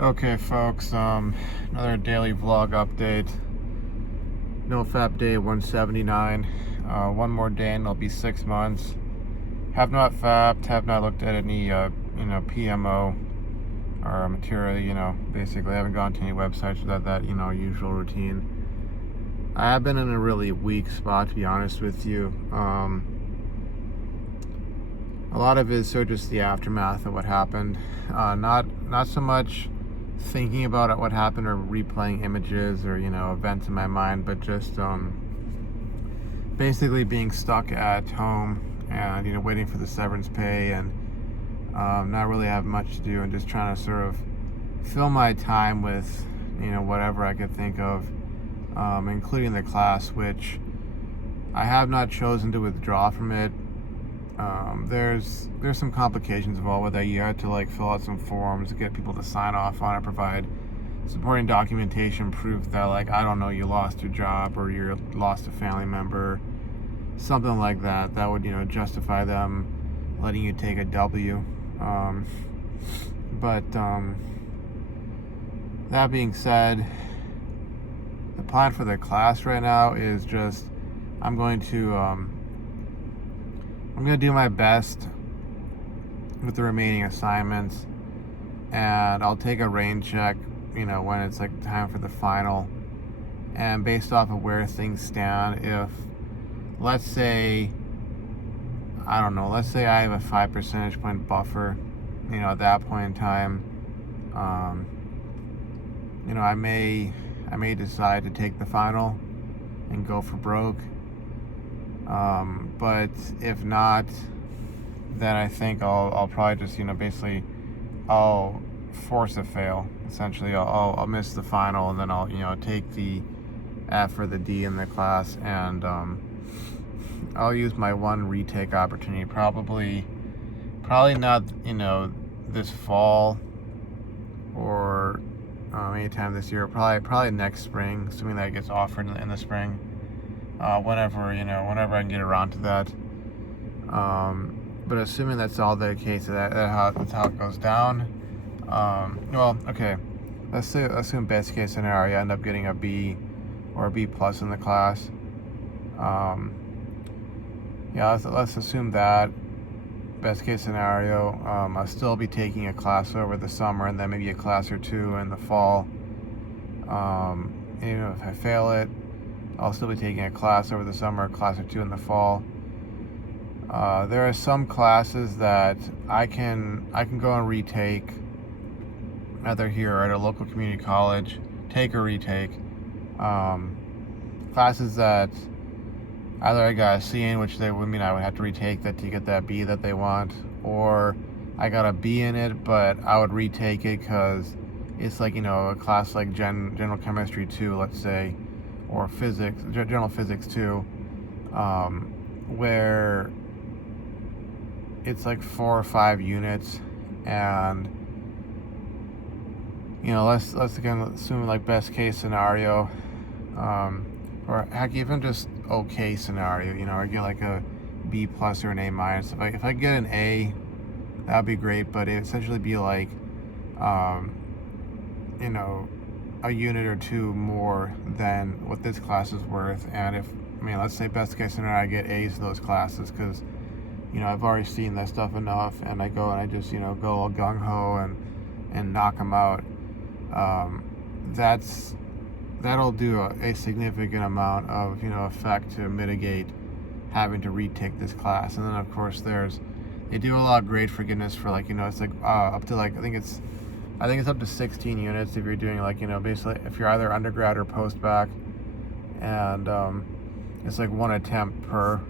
Okay, folks, another daily vlog update. Nofap day 179. One more day and it'll be 6 months. Have not fapped, have not looked at any, PMO or material, basically haven't gone to any websites without that, usual routine. I have been in a really weak spot, to be honest with you. A lot of it is sort of just the aftermath of what happened. Not so much thinking about what happened or replaying images or events in my mind, but just basically being stuck at home and waiting for the severance pay and not really having much to do and just trying to sort of fill my time with whatever I could think of, including the class, which I have not chosen to withdraw from it. There's some complications involved with that. You have to fill out some forms, get people to sign off on it, provide supporting documentation, proof that I don't know, you lost your job or you lost a family member, something like that. That would justify them letting you take a W. But that being said, the plan for the class right now is just I'm going to do my best with the remaining assignments, and I'll take a rain check, when it's time for the final. And based off of where things stand, if let's say I have a 5 percentage point buffer, at that point in time, I may decide to take the final and go for broke. But if not, then I think I'll probably just basically I'll force a fail. Essentially, I'll miss the final, and then I'll take the F or the D in the class, and I'll use my one retake opportunity. Probably not this fall or anytime this year. Probably next spring, assuming that it gets offered in the spring. Whenever I can get around to that. But assuming that's all the case, that's how it goes down. Okay. Let's assume best case scenario, I end up getting a B or a B plus in the class. Let's assume that best case scenario. I'll still be taking a class over the summer and then maybe a class or two in the fall. Even if I fail it, I'll still be taking a class over the summer, a class or two in the fall. There are some classes that I can go and retake, either here or at a local community college, take or retake. Classes that either I got a C in, which they would mean I would have to retake that to get that B that they want, or I got a B in it, but I would retake it because it's a class like General Chemistry 2, let's say, or physics, general physics 2, where it's 4 or 5 units, and let's again assume best case scenario, or heck, even just okay scenario, I get a B plus or an A minus. If I get an A, that'd be great, but it'd essentially be a unit or two more than what this class is worth. And let's say best case scenario, I get A's in those classes because I've already seen that stuff enough, and I go and I just go all gung-ho and knock them out. That'll do a significant amount of effect to mitigate having to retake this class. And then of course they do a lot of grade forgiveness for it's up to I think it's up to 16 units if you're doing basically if you're either undergrad or post-bac, and it's one attempt per.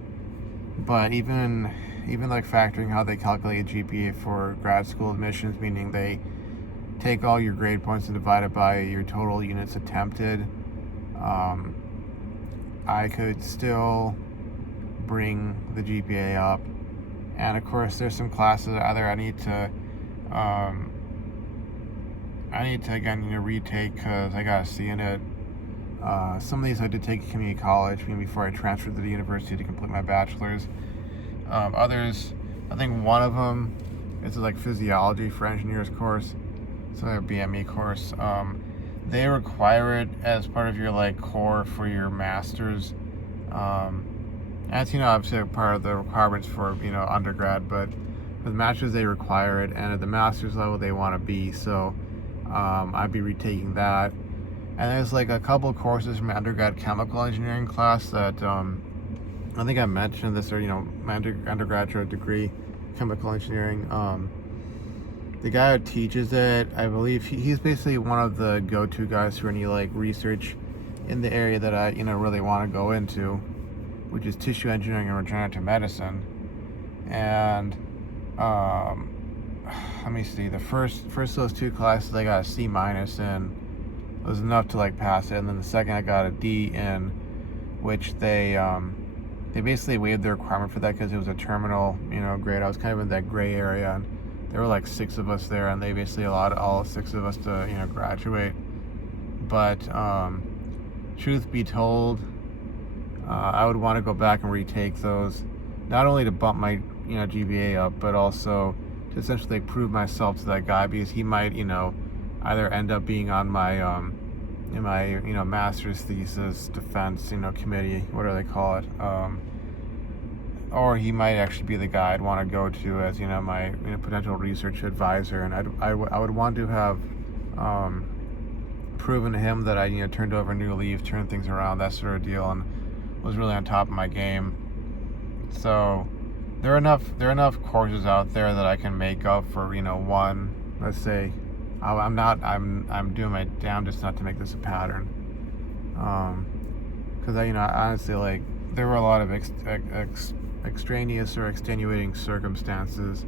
But even factoring how they calculate GPA for grad school admissions, meaning they take all your grade points and divide it by your total units attempted, I could still bring the GPA up. And of course there's some classes either I need to again retake because I got a C in it. Some of these I did take at community college before I transferred to the university to complete my bachelor's. Others, I think one of them is physiology for engineers course. So their BME course. They require it as part of your like core for your masters. As you know, obviously part of the requirements for undergrad, but for the masters they require it, and at the master's level they want to be. So I'd be retaking that. And there's like a couple courses from my undergrad chemical engineering class that I think I mentioned this, or my undergraduate degree, chemical engineering. The guy who teaches it, I believe he's basically one of the go-to guys for any like research in the area that I really want to go into, which is tissue engineering and regenerative medicine. And let me see, the first of those two classes I got a C minus in. It was enough to like pass it, and then the second I got a D in, which they basically waived the requirement for that because it was a terminal grade. I was kind of in that gray area, and there were like 6 of us there, and they basically allowed all 6 of us to graduate. But truth be told, I would want to go back and retake those, not only to bump my GPA up, but also to essentially prove myself to that guy, because he might either end up being on my in my master's thesis defense committee, whatever they call it, or he might actually be the guy I'd want to go to as my potential research advisor. And I would want to have proven to him that I turned over a new leaf, turned things around, that sort of deal, and was really on top of my game. So there are enough courses out there that I can make up for one. Let's say I'm doing my damnedest not to make this a pattern, because I honestly, like, there were a lot of extraneous or extenuating circumstances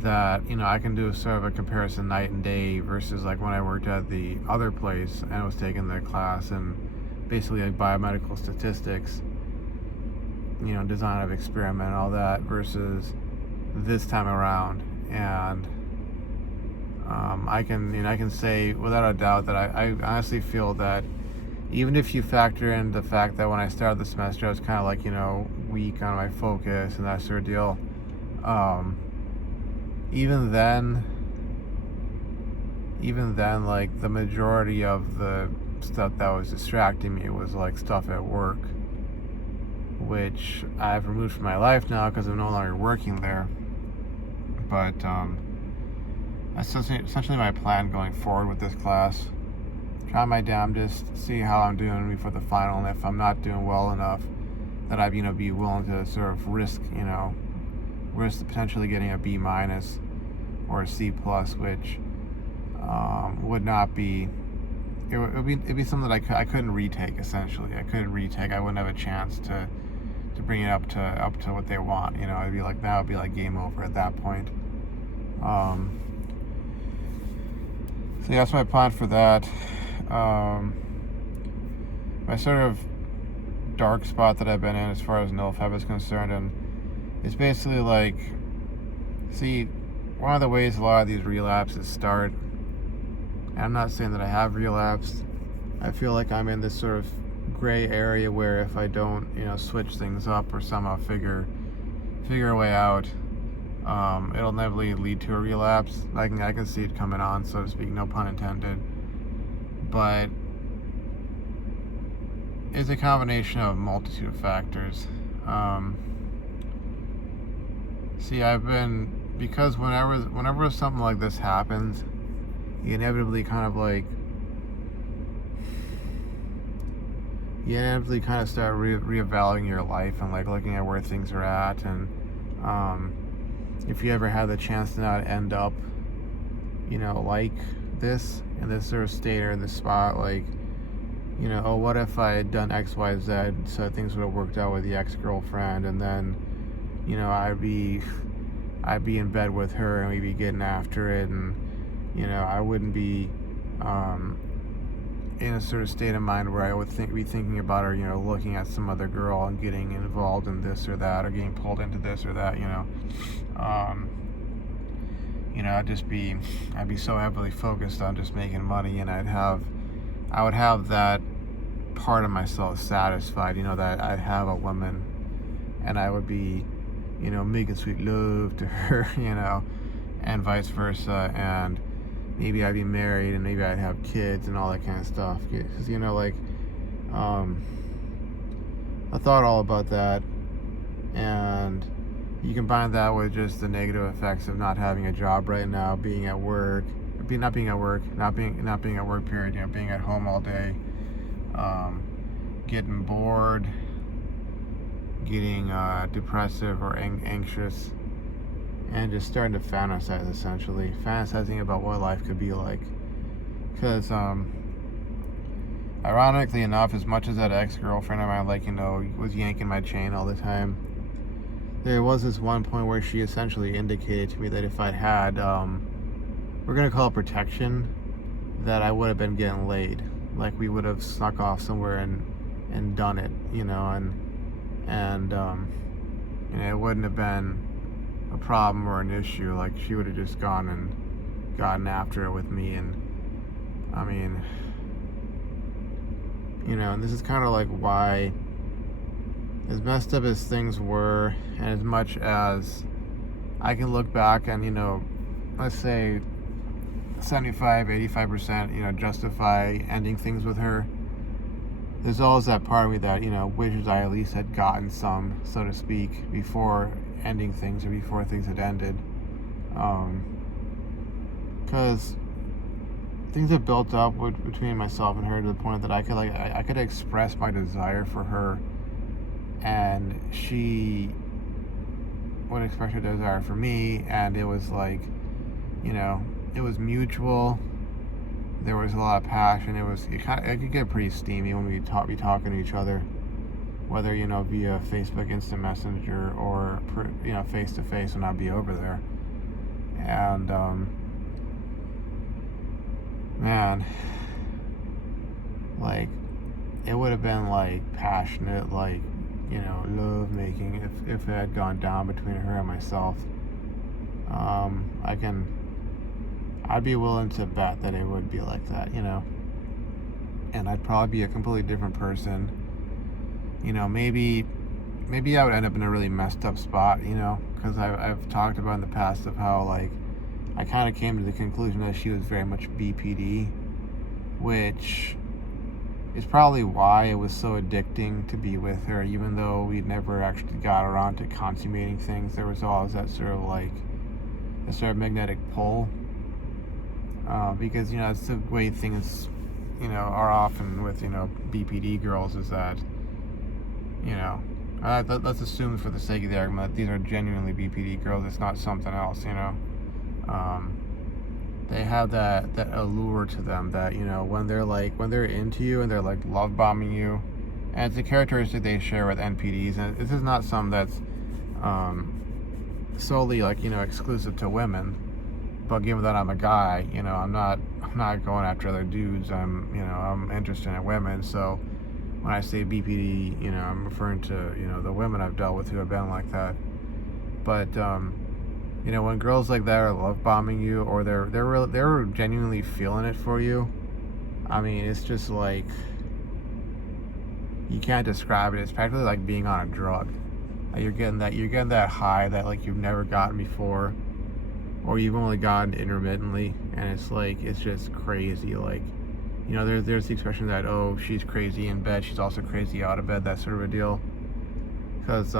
that I can do sort of a comparison night and day versus like when I worked at the other place and I was taking the class and basically like biomedical statistics, design of experiment and all that, versus this time around. And I can say without a doubt that I honestly feel that even if you factor in the fact that when I started the semester I was kind of like weak on my focus and that sort of deal, even then like the majority of the stuff that was distracting me was like stuff at work, which I've removed from my life now because I'm no longer working there. But that's essentially my plan going forward with this class. Try my damnedest, see how I'm doing before the final, and if I'm not doing well enough, that I'd be willing to sort of risk potentially getting a B minus or a C plus, which would not be. It'd be something that I couldn't retake. Essentially, I couldn't retake. I wouldn't have a chance to bring it up to what they want. It'd be like, that would be like game over at that point. So yeah, that's my plan for that. My sort of dark spot that I've been in as far as Nofap is concerned, and it's basically like, see, one of the ways a lot of these relapses start, and I'm not saying that I have relapsed, I feel like I'm in this sort of gray area where if I don't switch things up or somehow figure a way out, it'll inevitably lead to a relapse. I can see it coming on, so to speak, no pun intended. But it's a combination of a multitude of factors. See, because whenever something like this happens, you inevitably kind of start reevaluating your life and like looking at where things are at, and if you ever had the chance to not end up like this, in this sort of state or in this spot, like oh, what if I had done X, Y, Z so things would have worked out with the ex-girlfriend, and then I'd be in bed with her and we'd be getting after it, and I wouldn't be in a sort of state of mind where I would be thinking about her looking at some other girl and getting involved in this or that, or getting pulled into this or that. I'd be so heavily focused on just making money, and I would have that part of myself satisfied, that I'd have a woman and I would be making sweet love to her, and vice versa. And maybe I'd be married and maybe I'd have kids and all that kind of stuff. Because, you know, like, I thought all about that, and you combine that with just the negative effects of not having a job right now, being at work, not being at work period, you know, being at home all day, getting bored, getting depressive or anxious, and just starting to fantasize, essentially fantasizing about what life could be like. Because ironically enough, as much as that ex-girlfriend of mine, like, you know, was yanking my chain all the time, there was this one point where she essentially indicated to me that if I'd had, we're gonna call it protection, that I would have been getting laid. Like, we would have snuck off somewhere and done it, you know, and it wouldn't have been a problem or an issue. Like, she would have just gone and gotten after it with me. And I mean, you know, and this is kind of like why, as messed up as things were, and as much as I can look back and, you know, let's say 75-85%, you know, justify ending things with her, there's always that part of me that, you know, wishes I at least had gotten some, so to speak, before ending things or before things had ended. Because things have built up between myself and her to the point that I could express my desire for her, and she would express her desire for me, and it was like, you know, it was mutual. There was a lot of passion. It could get pretty steamy when we be talking to each other, whether, you know, via Facebook Instant Messenger or, you know, face to face when I'd be over there. And man, like, it would have been like passionate, like, you know, love making if it had gone down between her and myself. I'd be willing to bet that it would be like that, you know. And I'd probably be a completely different person. You know, maybe I would end up in a really messed up spot, you know, because I've talked about in the past of how, like, I kind of came to the conclusion that she was very much BPD, which is probably why it was so addicting to be with her, even though we'd never actually got around to consummating things. There was always that sort of magnetic pull. Because, you know, it's the way things, you know, are often with, you know, BPD girls, is that, you know, let's assume for the sake of the argument that these are genuinely BPD girls. It's not something else, you know. They have that allure to them that, you know, when they're into you and they're like love bombing you, and it's a characteristic they share with NPDs. And this is not something that's solely, like, you know, exclusive to women. But given that I'm a guy, you know, I'm not going after other dudes. I'm interested in women. So when I say BPD, you know, I'm referring to, you know, the women I've dealt with who have been like that. But you know, when girls like that are love bombing you, or they're genuinely feeling it for you, I mean, it's just like, you can't describe it. It's practically like being on a drug. Like, you're getting that high that, like, you've never gotten before, or you've only gotten intermittently, and it's like, it's just crazy. Like, you know, there's the expression that, oh, she's crazy in bed, she's also crazy out of bed, that sort of a deal. Because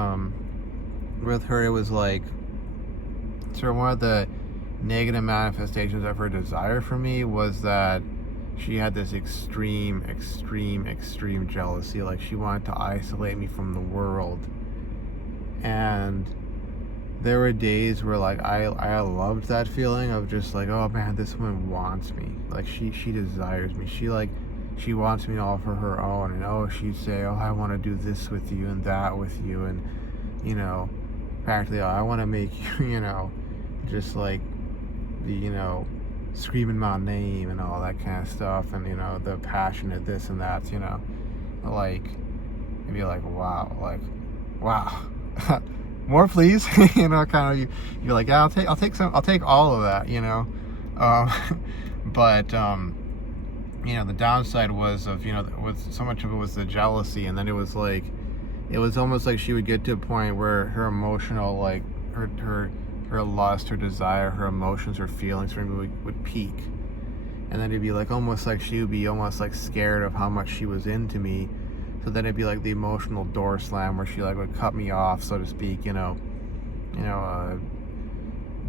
with her, it was like, sort of one of the negative manifestations of her desire for me was that she had this extreme jealousy. Like, she wanted to isolate me from the world. And there were days where, like, I loved that feeling of just like, oh man, this woman wants me. Like, she desires me. She wants me all for her own. And oh, she'd say, oh, I want to do this with you and that with you, and, you know, practically, oh, I want to make you, you know, just like the, you know, screaming my name and all that kind of stuff, and, you know, the passionate this and that, you know, like, you'd be like, wow, more please. You know, kind of, you're like, yeah, I'll take all of that, you know. But you know, the downside was of, you know, so much of it was the jealousy, and then it was like, it was almost like she would get to a point where her emotional, like, her lust, her desire, her emotions, her feelings for me would peak, and then it'd be like almost like she would be almost like scared of how much she was into me. So then it'd be like the emotional door slam where she like would cut me off, so to speak,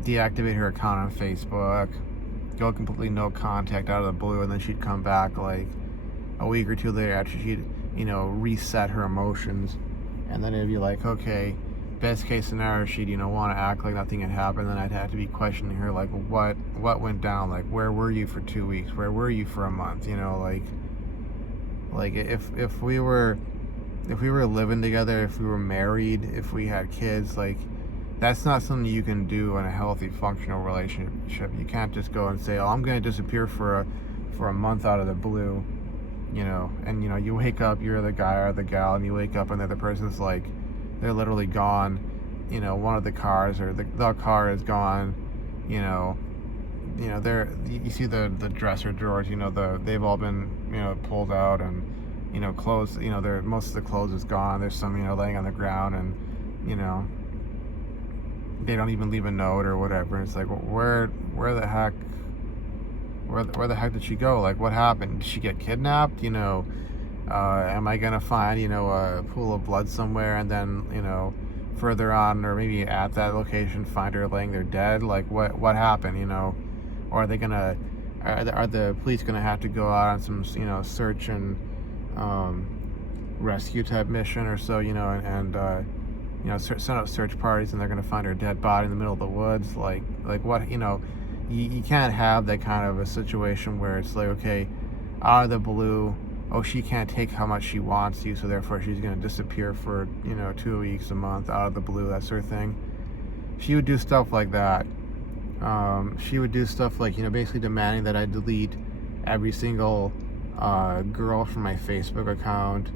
deactivate her account on Facebook, go completely no contact out of the blue, and then she'd come back like a week or two later after she'd, reset her emotions. And then it'd be like, okay, best case scenario, she'd, want to act like nothing had happened. Then I'd have to be questioning her, like, what went down? Like, where were you for 2 weeks? Where were you for a month? Like if we were living together, if we were married, if we had kids, like, that's not something you can do in a healthy, functional relationship. You can't just go and say, oh, I'm going to disappear for a month out of the blue, and you wake up, you're the guy or the gal, and you wake up and the other person's like, they're literally gone. One of the cars or the car is gone. You see the dresser drawers. They've all been pulled out, and clothes. Most of the clothes is gone. There's some laying on the ground, and they don't even leave a note or whatever. It's like, where the heck did she go? Like, what happened? Did she get kidnapped? Am I gonna find a pool of blood somewhere, and then further on, or maybe at that location, find her laying there dead? Like, what happened? Or are the police gonna have to go out on some search and rescue type mission or so? And send out search parties, and they're gonna find her dead body in the middle of the woods. Like what? You can't have that kind of a situation where it's like, okay, out of the blue, oh, she can't take how much she wants to, so therefore she's going to disappear for 2 weeks, a month, out of the blue, that sort of thing. She would do stuff like that. She would do stuff like basically demanding that I delete every single girl from my Facebook account,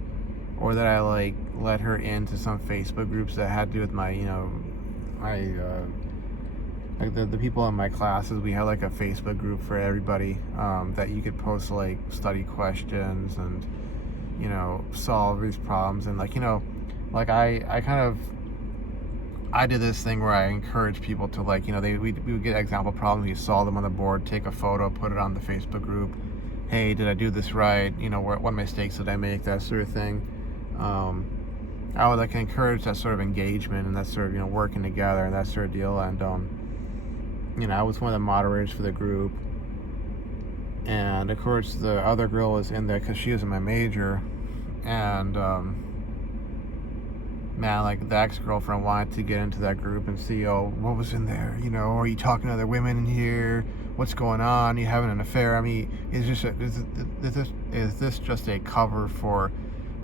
or that I like let her into some Facebook groups that had to do with my like the people in my classes. We had like a Facebook group for everybody, that you could post like study questions and solve these problems. And like I did this thing where I encourage people to like we would get example problems, you solve them on the board, take a photo, put it on the Facebook group. Hey, did I do this right? What mistakes did I make? That sort of thing. I would like encourage that sort of engagement and that sort of working together and that sort of deal. And I was one of the moderators for the group, and of course the other girl was in there because she was in my major. And man, like the ex-girlfriend wanted to get into that group and see, oh, what was in there, are you talking to other women in here, what's going on, you having an affair? I mean, is this just a cover for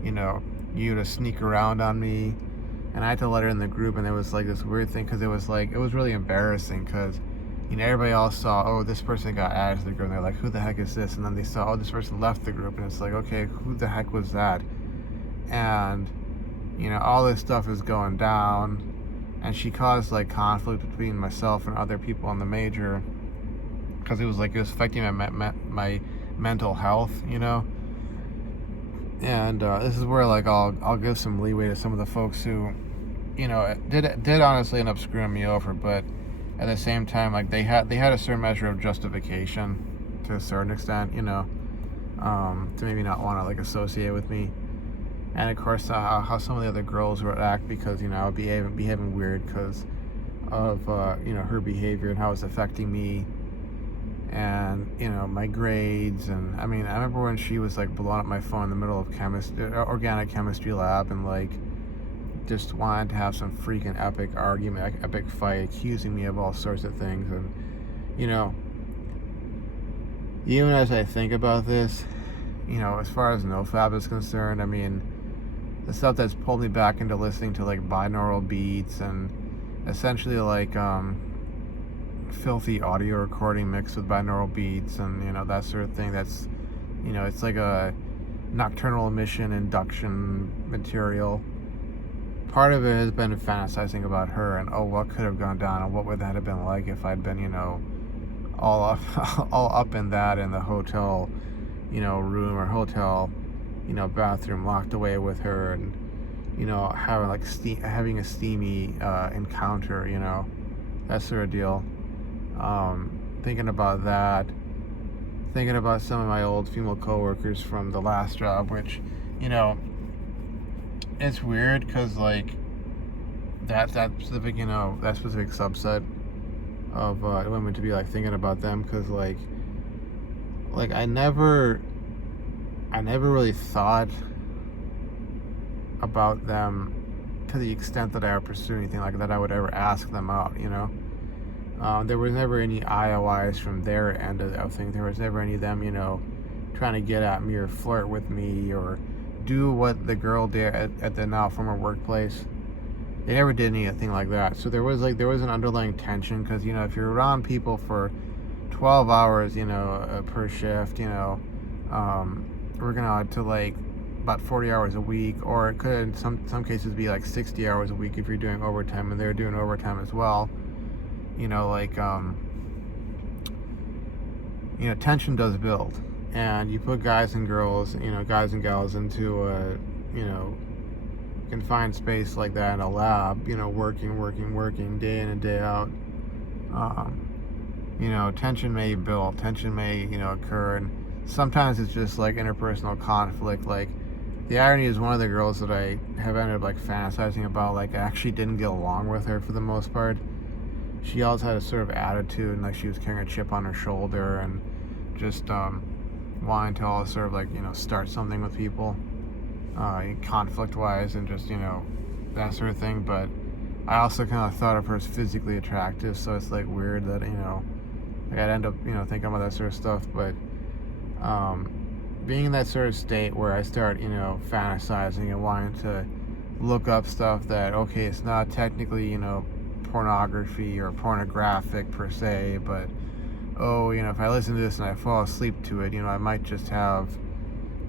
you to sneak around on me? And I had to let her in the group, and it was like this weird thing, because it was really embarrassing, because everybody else saw, oh, this person got added to the group, and they're like, who the heck is this? And then they saw, oh, this person left the group, and it's like, okay, who the heck was that? And all this stuff is going down, and she caused like conflict between myself and other people in the major, because it was affecting my mental health, And this is where like I'll give some leeway to some of the folks who did honestly end up screwing me over, but at the same time, like they had a certain measure of justification to a certain extent, to maybe not want to like associate with me. And of course, how some of the other girls would act, because I would be behaving weird because of her behavior and how it's affecting me, and my grades. And I mean, I remember when she was like blowing up my phone in the middle of organic chemistry lab, and like just wanted to have some freaking epic argument, like epic fight, accusing me of all sorts of things. And even as I think about this, as far as Nofap is concerned, I mean, the stuff that's pulled me back into listening to like binaural beats and essentially like filthy audio recording mixed with binaural beats and that sort of thing, that's it's like a nocturnal emission induction material. Part of it has been fantasizing about her and, oh, what could have gone down, and what would that have been like if I'd been all up in that in the hotel room or hotel bathroom, locked away with her, and having a steamy encounter, that sort of deal. Thinking about that, thinking about some of my old female coworkers from the last job, which, you know, it's weird because like that specific, that specific subset of women to be like thinking about them, because like I never really thought about them to the extent that I would pursue anything like that. I would ever ask them out, there was never any IOIs from their end of things. There was never any of them, trying to get at me or flirt with me or do what the girl did at the now former workplace. They never did anything like that. So there was an underlying tension, because if you're around people for 12 hours, per shift, working out to like about 40 hours a week, or it could in some cases be like 60 hours a week if you're doing overtime, and they're doing overtime as well. Tension does build, and you put guys and girls, guys and gals into a, confined space like that in a lab, working day in and day out. Tension may build, tension may, occur, and sometimes it's just like interpersonal conflict. Like, the irony is, one of the girls that I have ended up like fantasizing about, like, I actually didn't get along with her for the most part. She always had a sort of attitude, and like she was carrying a chip on her shoulder, and just wanting to all sort of like, start something with people, conflict wise, and just, that sort of thing. But I also kind of thought of her as physically attractive, so it's like weird that, like I'd end up, thinking about that sort of stuff. But being in that sort of state where I start, fantasizing and wanting to look up stuff that, okay, it's not technically, pornography or pornographic per se, but if I listen to this and I fall asleep to it, I might just have,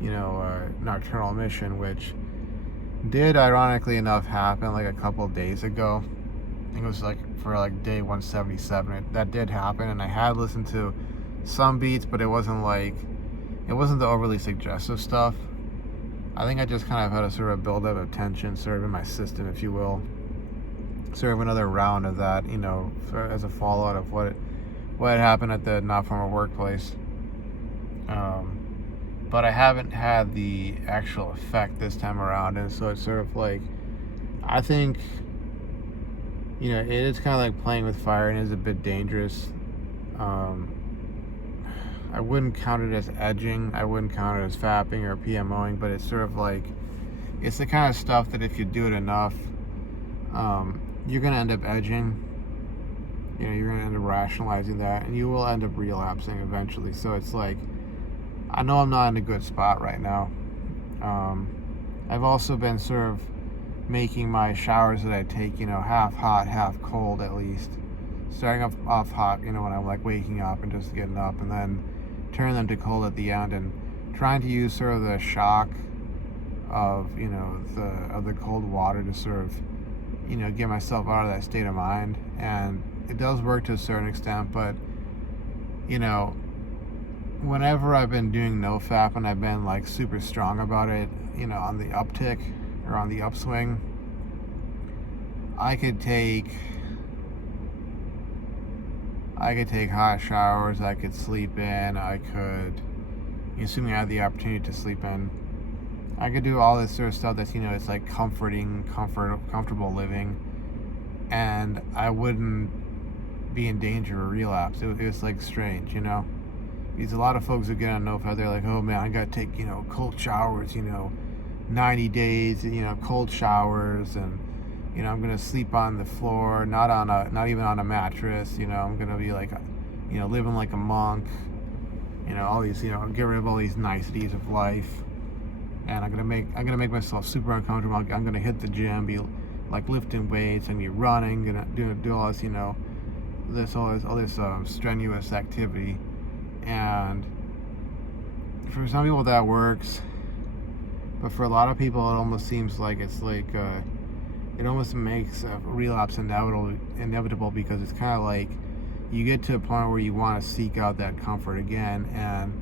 a nocturnal emission, which did ironically enough happen like a couple of days ago. I think it was like for like day 177. That did happen, and I had listened to some beats, but it wasn't the overly suggestive stuff. I think I just kind of had a sort of buildup of tension sort of in my system, if you will. Sort of another round of that, as a fallout of what had happened at the not formal workplace. But I haven't had the actual effect this time around, and so it's sort of like, I think, it is kind of like playing with fire and is a bit dangerous. I wouldn't count it as edging, I wouldn't count it as fapping or PMOing, but it's sort of like, it's the kind of stuff that if you do it enough, you're going to end up edging. You're going to end up rationalizing that, and you will end up relapsing eventually. So it's like, I know I'm not in a good spot right now. I've also been sort of making my showers that I take, half hot, half cold at least. Starting off hot, when I'm like waking up and just getting up, and then turning them to cold at the end, and trying to use sort of the shock of, the cold water to sort of, get myself out of that state of mind. And it does work to a certain extent, but, whenever I've been doing Nofap and I've been like super strong about it, on the uptick or on the upswing, I could take hot showers, I could sleep in, I could, assuming I had the opportunity to sleep in, I could do all this sort of stuff that's, it's like comfortable living, and I wouldn't be in danger of relapse. It was like strange, because a lot of folks who get on Nofap, they're like, oh man, I gotta take, cold showers, 90 days, cold showers, and, I'm gonna sleep on the floor, not even on a mattress, I'm gonna be like, living like a monk, all these, get rid of all these niceties of life. And I'm gonna make myself super uncomfortable. I'm gonna hit the gym, be like lifting weights, and be running, gonna do all this, all this strenuous activity. And for some people that works, but for a lot of people it almost seems like it's like it almost makes a relapse inevitable, because it's kind of like you get to a point where you want to seek out that comfort again. And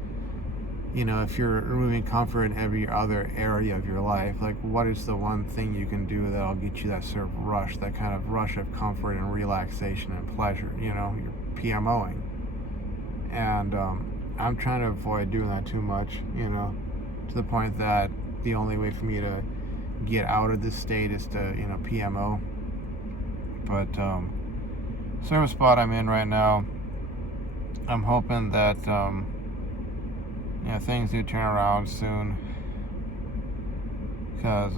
if you're removing comfort in every other area of your life, like, what is the one thing you can do that'll get you that sort of rush, that kind of rush of comfort and relaxation and pleasure? You're PMOing. And I'm trying to avoid doing that too much, you know, to the point that the only way for me to get out of this state is to, you know, PMO. But service spot I'm in right now, I'm hoping that you know, things do turn around soon, because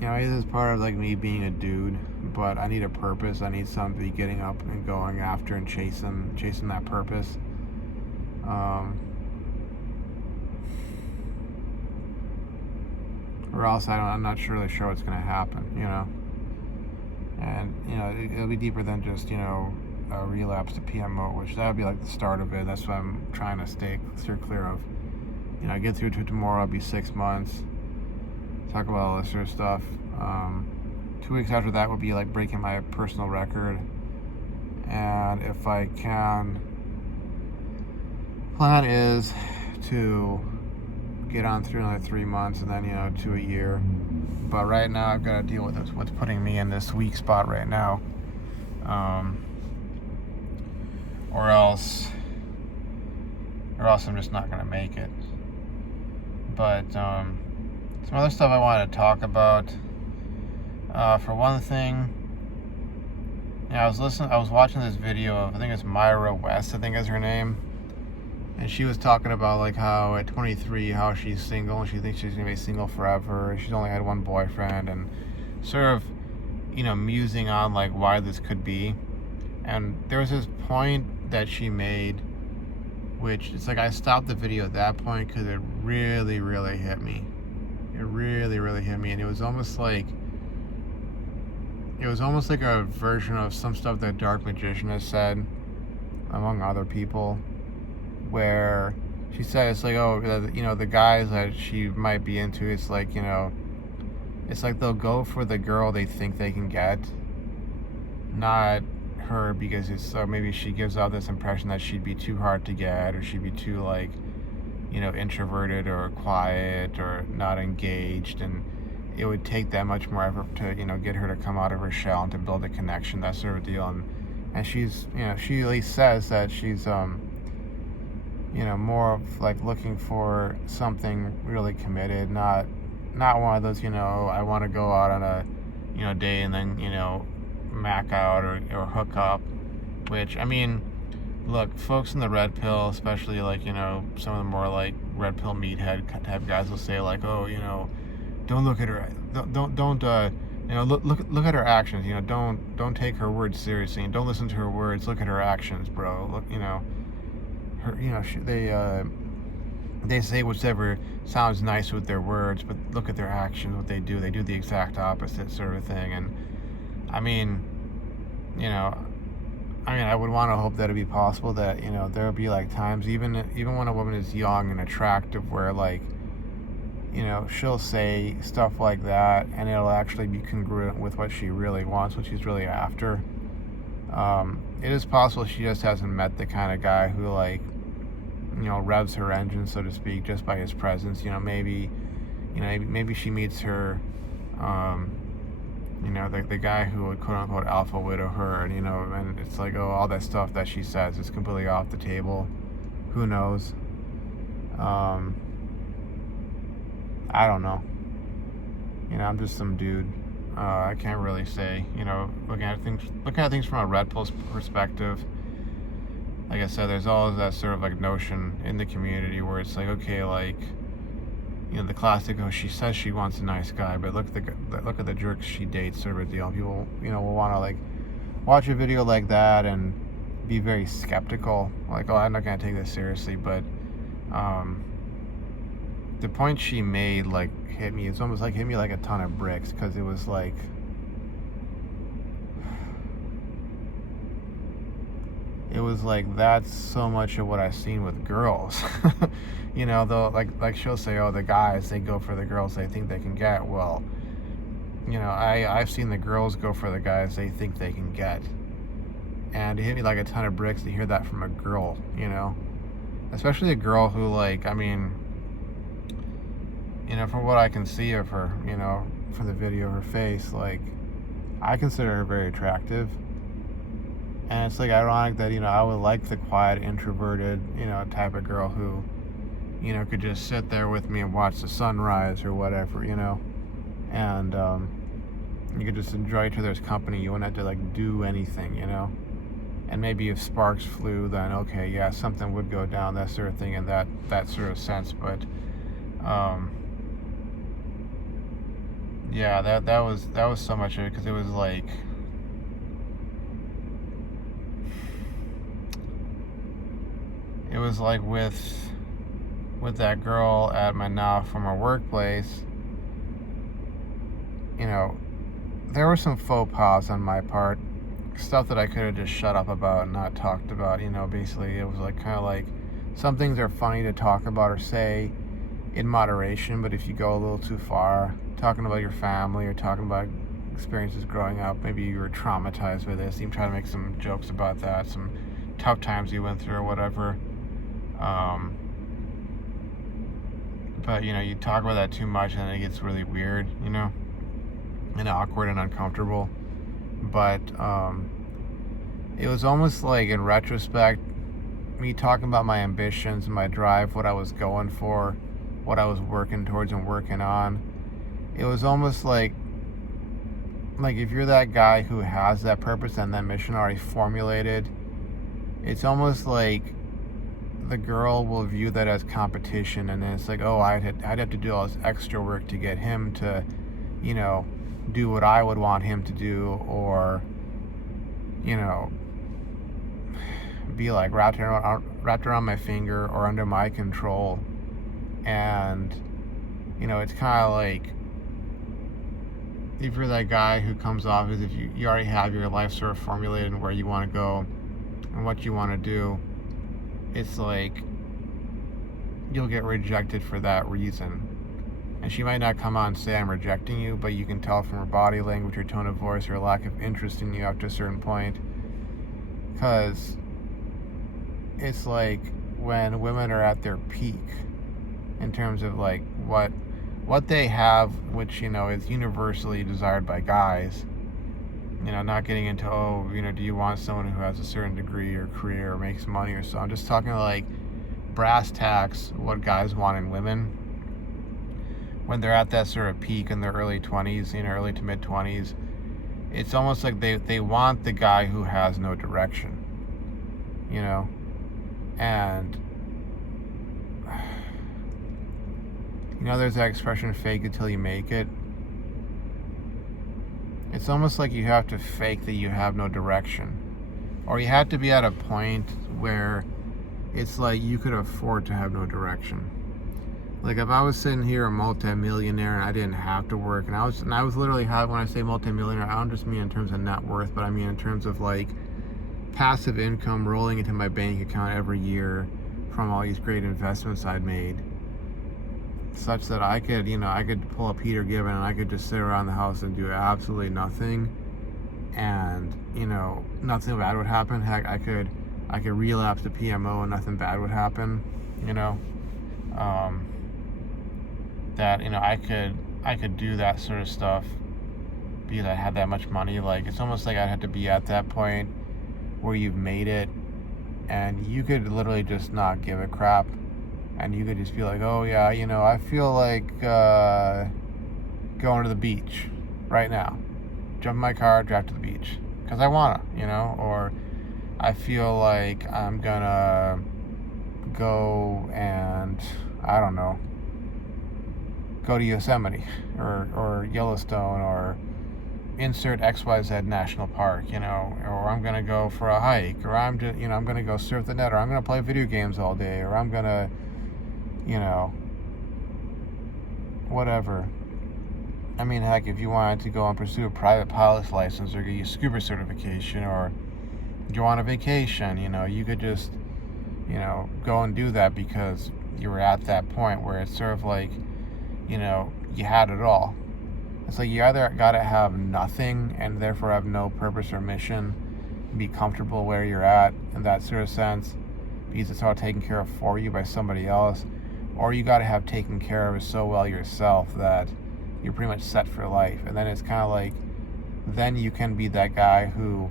you know, this is part of like me being a dude, but I need a purpose. I need something to be getting up and going after and chasing that purpose. Or else I'm not really sure what's going to happen, you know. And, you know, it'll be deeper than just, you know, a relapse to PMO, which that would be like the start of it. That's what I'm trying to steer clear of. You know, get through to tomorrow, I'll be 6 months. Talk about all this sort of stuff. 2 weeks after that would be like breaking my personal record. And if I can, plan is to get on through another 3 months and then, you know, to a year. But right now I've got to deal with what's putting me in this weak spot right now. Or else I'm just not going to make it. But some other stuff I wanted to talk about. For one thing, you know, I was watching this video of, I think it's Myra West, I think is her name. And she was talking about like how at 23, how she's single and she thinks she's gonna be single forever. She's only had one boyfriend, and sort of, you know, musing on like why this could be. And there was this point that she made, which it's like I stopped the video at that point because it really, really hit me. It really, really hit me, and it was almost like a version of some stuff that Dark Magician has said, among other people, where she said it's like, oh, you know, the guys that she might be into, it's like, you know, it's like they'll go for the girl they think they can get, not her, because it's, so maybe she gives out this impression that she'd be too hard to get, or she'd be too, like, you know, introverted or quiet or not engaged, and it would take that much more effort to, you know, get her to come out of her shell and to build a connection, that sort of deal. And she's, you know, she at least says that she's you know, more of like looking for something really committed, not one of those, you know, I want to go out on a, you know, day and then, you know, mac out or hook up. Which, I mean, look, folks in the red pill, especially like, you know, some of the more like red pill meathead type guys will say like, oh, you know, don't look at her, don't you know, look at her actions, you know, don't take her words seriously, and don't listen to her words, look at her actions, bro. Look, you know, her, you know, they say whatever sounds nice with their words, but look at their actions, what they do the exact opposite, sort of thing. And I mean, you know, I would want to hope that it'd be possible that, you know, there'll be like times, even when a woman is young and attractive, where like, you know, she'll say stuff like that and it'll actually be congruent with what she really wants, what she's really after. It is possible she just hasn't met the kind of guy who, like, you know, revs her engine, so to speak, just by his presence. You know, maybe she meets her, you know, the guy who would quote unquote alpha widow her, and, you know, and it's like, oh, all that stuff that she says is completely off the table. Who knows? I don't know. You know, I'm just some dude. I can't really say. You know, looking at things from a red pill perspective. Like I said, there's always that sort of like notion in the community where it's like, okay, like, you know, the classic, oh, she says she wants a nice guy, but look at the jerks she dates, sort of a deal. People, you know, will want to like watch a video like that and be very skeptical, like, oh, I'm not gonna take this seriously. But the point she made, like, hit me. It's almost like hit me like a ton of bricks, because it was like, that's so much of what I've seen with girls. You know, though, like she'll say, oh, the guys, they go for the girls they think they can get. Well, you know, I've seen the girls go for the guys they think they can get, and it hit me like a ton of bricks to hear that from a girl, you know, especially a girl who, like, I mean, you know, from what I can see of her, you know, from the video of her face, like, I consider her very attractive. And it's like ironic that, I would like the quiet, introverted, type of girl who, could just sit there with me and watch the sunrise or whatever, and you could just enjoy each other's company. You wouldn't have to like do anything, And maybe if sparks flew, then okay, yeah, something would go down, that sort of thing, in that sort of sense. But yeah, that was so much of it, because it was like, with that girl at my now former workplace, there were some faux pas on my part, stuff that I could have just shut up about and not talked about. Basically it was like kind of like, some things are funny to talk about or say in moderation, but if you go a little too far, talking about your family or talking about experiences growing up, maybe you were traumatized by this, you try to make some jokes about that, some tough times you went through or whatever. But you talk about that too much and it gets really weird, and awkward and uncomfortable. But it was almost like, in retrospect, me talking about my ambitions, my drive, what I was going for, what I was working towards and working on. It was almost like if you're that guy who has that purpose and that mission already formulated, it's almost like the girl will view that as competition, and then it's like, oh, I'd have to do all this extra work to get him to, do what I would want him to do, or, be like wrapped around my finger or under my control. And, it's kind of like, if you're that guy who comes off as if you already have your life sort of formulated and where you want to go and what you want to do, it's like you'll get rejected for that reason. And she might not come out and say, I'm rejecting you, but you can tell from her body language, her tone of voice, her lack of interest in you after a certain point. Because it's like when women are at their peak in terms of like what they have, which, is universally desired by guys. Not getting into, do you want someone who has a certain degree or career or makes money or so. I'm just talking like brass tacks, what guys want in women. When they're at that sort of peak in their early 20s, early to mid 20s, it's almost like they want the guy who has no direction, and there's that expression, fake it till you make it. It's almost like you have to fake that you have no direction, or you have to be at a point where it's like you could afford to have no direction. Like if I was sitting here a multi-millionaire and I didn't have to work, and I was literally, when I say multi-millionaire, I don't just mean in terms of net worth, but I mean in terms of like passive income rolling into my bank account every year from all these great investments I'd made, such that I could pull a Peter Gibbon and I could just sit around the house and do absolutely nothing, and nothing bad would happen. Heck, I could relapse to PMO and nothing bad would happen. That I could do that sort of stuff because I had that much money. Like, it's almost like I'd have to be at that point where you've made it and you could literally just not give a crap, and you could just be like, oh yeah, I feel like going to the beach right now, jump in my car, drive to the beach because I wanna, or I feel like I'm gonna go and, I don't know, go to Yosemite or Yellowstone or insert XYZ national park, or I'm gonna go for a hike, or I'm just, I'm gonna go surf the net, or I'm gonna play video games all day, or I'm gonna, whatever. I mean, heck, if you wanted to go and pursue a private pilot's license or get your scuba certification, or go on a vacation, you could just, go and do that because you were at that point where it's sort of like, you had it all. It's like you either gotta have nothing and therefore have no purpose or mission, be comfortable where you're at in that sort of sense because it's all taken care of for you by somebody else, or you gotta have taken care of it so well yourself that you're pretty much set for life. And then it's kind of like, then you can be that guy who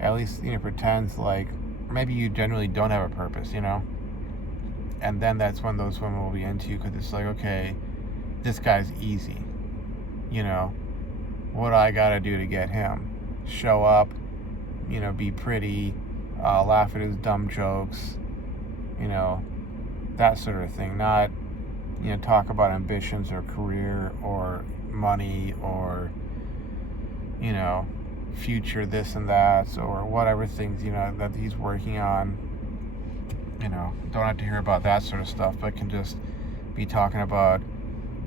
at least, pretends like maybe you genuinely don't have a purpose, and then that's when those women will be into you, because it's like, okay, this guy's easy, you know, what do I gotta do to get him? Show up, be pretty, laugh at his dumb jokes, that sort of thing. Not, talk about ambitions or career or money or, future this and that, or whatever things, that he's working on. Don't have to hear about that sort of stuff, but can just be talking about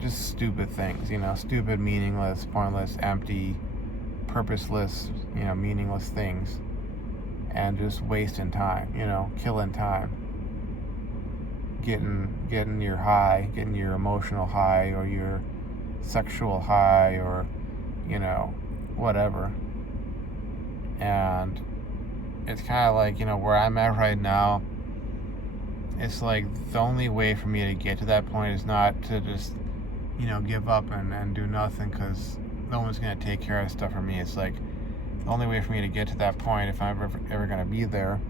just stupid things, stupid, meaningless, pointless, empty, purposeless, meaningless things, and just wasting time, killing time, getting your high, getting your emotional high or your sexual high, or whatever. And it's kind of like, where I'm at right now, it's like the only way for me to get to that point is not to just give up and do nothing, because no one's going to take care of stuff for me. It's like the only way for me to get to that point, if I'm ever going to be there,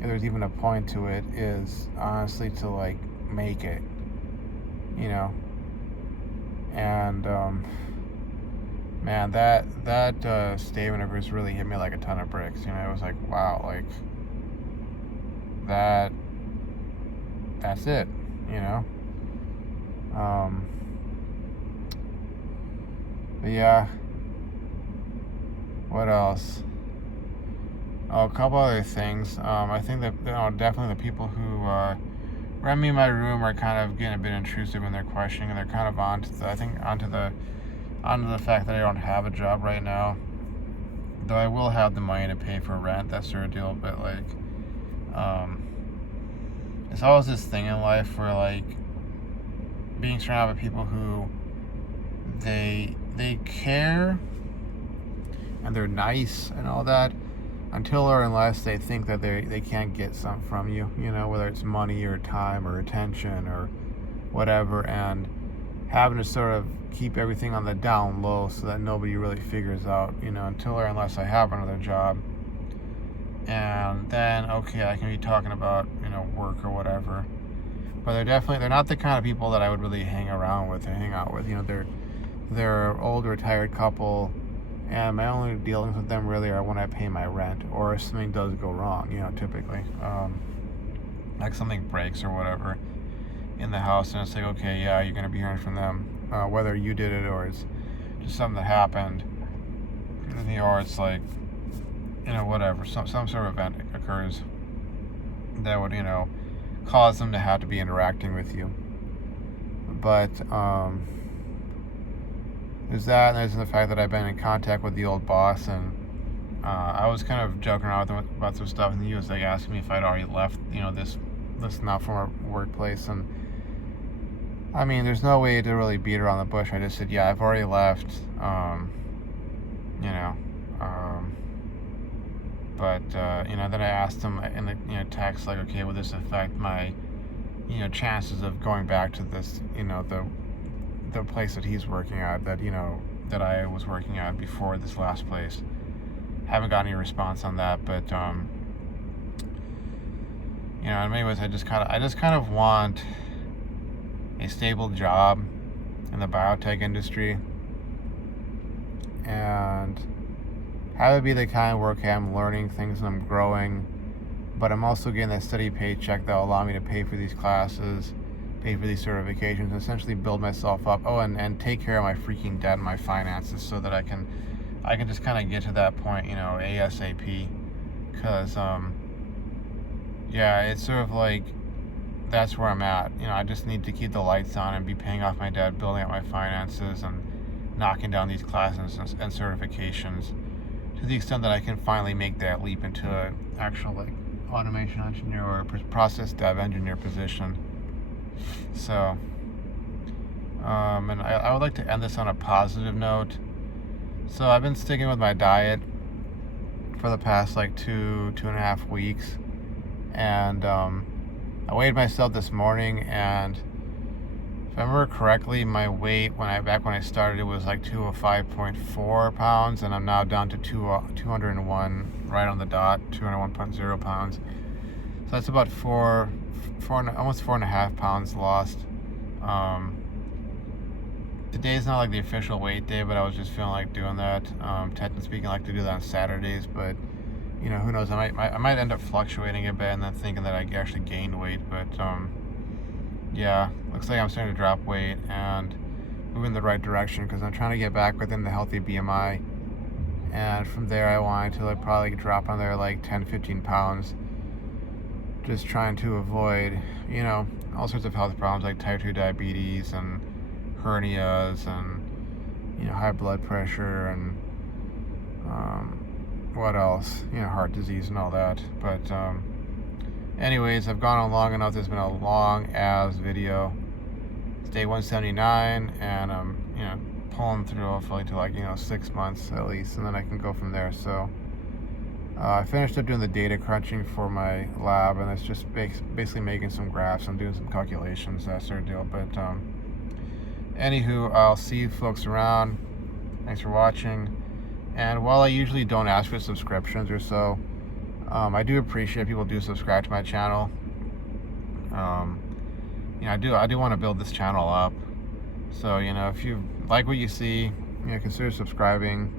if there's even a point to it, is honestly to like make it, and man, that statement of hers really hit me like a ton of bricks. It was like, wow, like that's it, but yeah, what else? Oh, a couple other things. I think that definitely the people who rent me my room are kind of getting a bit intrusive in their questioning, and they're kind of onto the fact that I don't have a job right now. Though I will have the money to pay for rent, that sort of deal. But like, it's always this thing in life where like being surrounded by people who they care and they're nice and all that, until or unless they think that they can't get something from you, whether it's money or time or attention or whatever, and having to sort of keep everything on the down low so that nobody really figures out, until or unless I have another job. And then, okay, I can be talking about, work or whatever. But they're not the kind of people that I would really hang around with or hang out with. They're an old retired couple, and my only dealings with them really are when I pay my rent or if something does go wrong, typically. Like something breaks or whatever in the house, and it's like, okay, yeah, you're going to be hearing from them, whether you did it or it's just something that happened, or it's like, whatever, some sort of event occurs that would, cause them to have to be interacting with you. But there's that, and there's the fact that I've been in contact with the old boss, and I was kind of joking around with him about some stuff, and he was like asking me if I'd already left, this not from our workplace. And I mean, there's no way to really beat around the bush. I just said, yeah, I've already left. But then I asked him in the text, like, okay, will this affect my chances of going back to this, the place that he's working at, that I was working at before this last place. Haven't got any response on that, but in many ways, I just kind of want a stable job in the biotech industry, and have it be the kind of work I'm learning things and I'm growing, but I'm also getting that steady paycheck that will allow me to pay for these classes, pay for these certifications, essentially build myself up. Oh, and take care of my freaking debt and my finances, so that I can just kind of get to that point, ASAP. Because yeah, it's sort of like that's where I'm at. I just need to keep the lights on and be paying off my debt, building up my finances, and knocking down these classes and certifications to the extent that I can finally make that leap into an actual like automation engineer or process dev engineer position. So, and I would like to end this on a positive note. So I've been sticking with my diet for the past like 2.5 weeks, and I weighed myself this morning, and if I remember correctly, my weight back when I started, it was like 205.4 pounds, and I'm now down to 201, right on the dot, 201.0 pounds. So that's about almost 4.5 pounds lost. Today's not like the official weight day, but I was just feeling like doing that. Technically speaking, I like to do that on Saturdays, but you know, who knows? I might end up fluctuating a bit and then thinking that I actually gained weight, but yeah, looks like I'm starting to drop weight and move in the right direction because I'm trying to get back within the healthy BMI, and from there I wanted to like probably drop on there like 10-15 pounds, just trying to avoid, you know, all sorts of health problems like type 2 diabetes and hernias and, you know, high blood pressure and what else, you know, heart disease and all that. But anyways, I've gone on long enough. There's been a long ass video. It's day 179, and I'm, you know, pulling through hopefully to like, you know, 6 months at least, and then I can go from there. So I finished up doing the data crunching for my lab, and it's just basically making some graphs and doing some calculations, that sort of deal. But anywho, I'll see you folks around. Thanks for watching. And while I usually don't ask for subscriptions or so, I do appreciate people do subscribe to my channel. You know, I do want to build this channel up. So, you know, if you like what you see, you know, consider subscribing,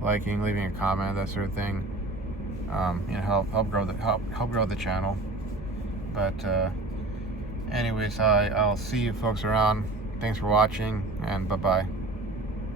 liking, leaving a comment, that sort of thing. You know, help grow the channel. But anyways, I'll see you folks around. Thanks for watching, and bye-bye.